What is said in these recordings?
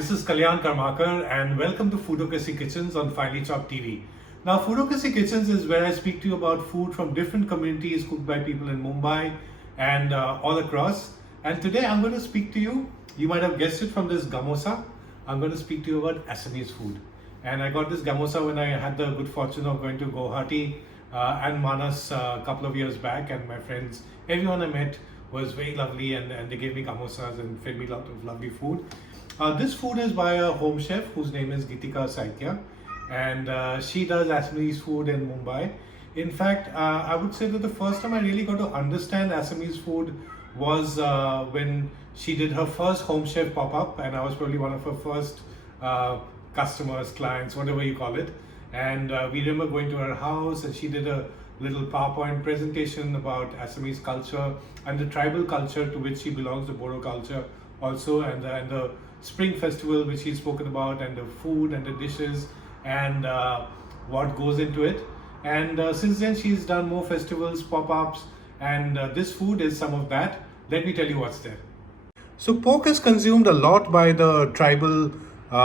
this is Kalyan Karmakar and welcome to Foodocracy Kitchens on Finely Chopped TV. Now, Foodocracy Kitchens is where I speak to you about food from different communities cooked by people in Mumbai and all across. And today I'm going to speak to you, you might have guessed it from this gamosa, I'm going to speak to you about Assamese food. And I got this gamosa when I had the good fortune of going to Guwahati and Manas a couple of years back, and my friends, everyone I met was very lovely, and they gave me gamosas and fed me a lot of lovely food. This food is by a home chef whose name is Geetika Saitya, and she does Assamese food in Mumbai. In fact, I would say that the first time I really got to understand Assamese food was when she did her first home chef pop-up, and I was probably one of her first customers, clients, whatever you call it. And we remember going to her house, and she did a little PowerPoint presentation about Assamese culture and the tribal culture to which she belongs, the Bodo culture also, and the Spring Festival which she's spoken about, and the food and the dishes and what goes into it. And since then she's done more festivals, pop-ups, and this food is some of that. Let me tell you what's there. So pork is consumed a lot by the tribal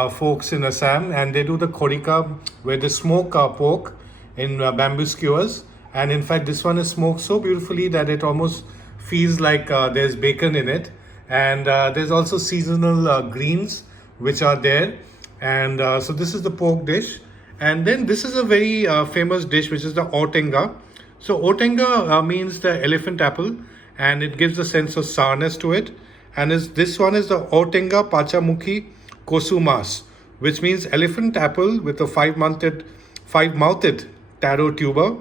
folks in Assam, and they do the khorika where they smoke pork in bamboo skewers. And in fact, this one is smoked so beautifully that it almost feels like there's bacon in it. And there's also seasonal greens which are there. And so this is the pork dish. And then this is a very famous dish which is the otenga. So otenga means the elephant apple, and it gives a sense of sourness to it. And this one is the otenga pachamukhi kosumas, which means elephant apple with a five-mouthed taro tuber,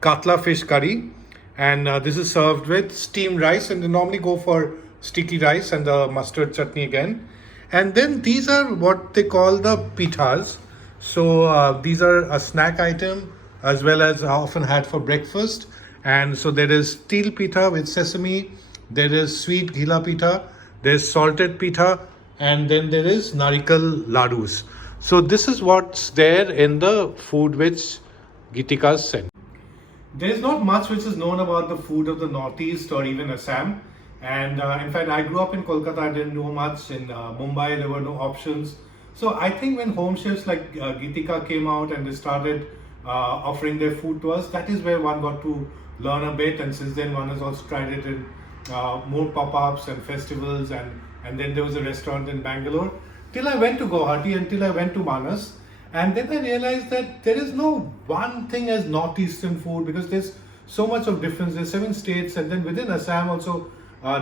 katla fish curry, and this is served with steamed rice, and they normally go for sticky rice and the mustard chutney again. And then these are what they call the pithas. So these are a snack item as well as often had for breakfast. And so there is til pitha with sesame, there is sweet ghila pitha, there's salted pitha, and then there is narikal ladus. So this is what's there in the food which Geetika sent. There's not much which is known about the food of the Northeast or even Assam. And in fact, I grew up in Kolkata, I didn't know much. In Mumbai, there were no options. So I think when home chefs like Geetika came out and they started offering their food to us, that is where one got to learn a bit. And since then, one has also tried it in more pop-ups and festivals. And then there was a restaurant in Bangalore. Till I went to Guwahati, until I went to Manas. And then I realized that there is no one thing as Northeastern food, because there's so much of difference. There's 7 states, and then within Assam also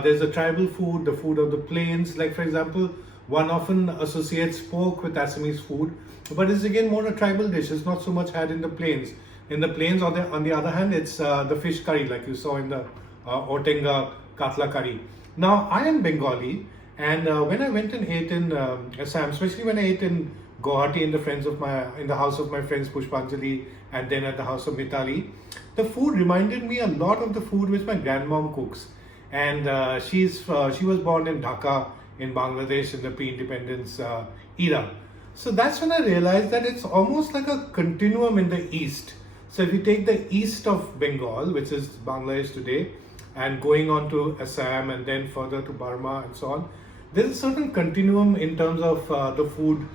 there's the tribal food, the food of the plains. Like for example, one often associates pork with Assamese food, but it's again more a tribal dish. It's not so much had in the plains. In the plains, on the other hand, it's the fish curry, like you saw in the otenga katla curry. Now, I am Bengali, and when I went and ate in Assam, especially when I ate in Guwahati in the house of my friends Pushpanjali, and then at the house of Mitali, the food reminded me a lot of the food which my grandmom cooks. And she was born in Dhaka in Bangladesh in the pre-independence era. So that's when I realized that it's almost like a continuum in the east. So if you take the east of Bengal, which is Bangladesh today, and going on to Assam and then further to Burma and so on, there's a certain continuum in terms of the food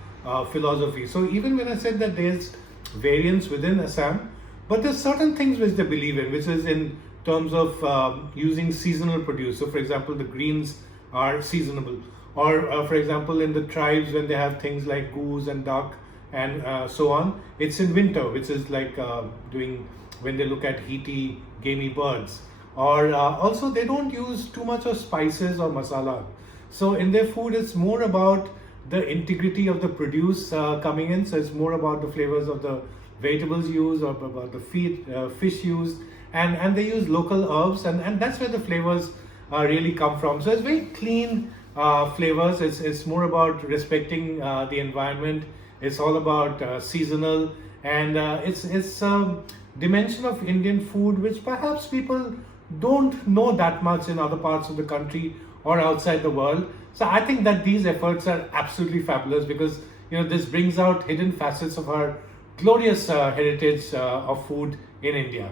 philosophy. So even when I said that there's variance within Assam, but there's certain things which they believe in, which is in terms of using seasonal produce. So for example, the greens are seasonable. Or for example, in the tribes, when they have things like goose and duck and so on, it's in winter, which is like when they look at heaty, gamey birds. Or also they don't use too much of spices or masala. So in their food, it's more about the integrity of the produce coming in. So it's more about the flavors of the vegetables used, or about the fish used, and they use local herbs, and that's where the flavors really come from. So it's very clean flavors. It's more about respecting the environment. It's all about seasonal, and it's a dimension of Indian food which perhaps people don't know that much in other parts of the country or outside the world. So I think that these efforts are absolutely fabulous, because this brings out hidden facets of our glorious heritage of food in India.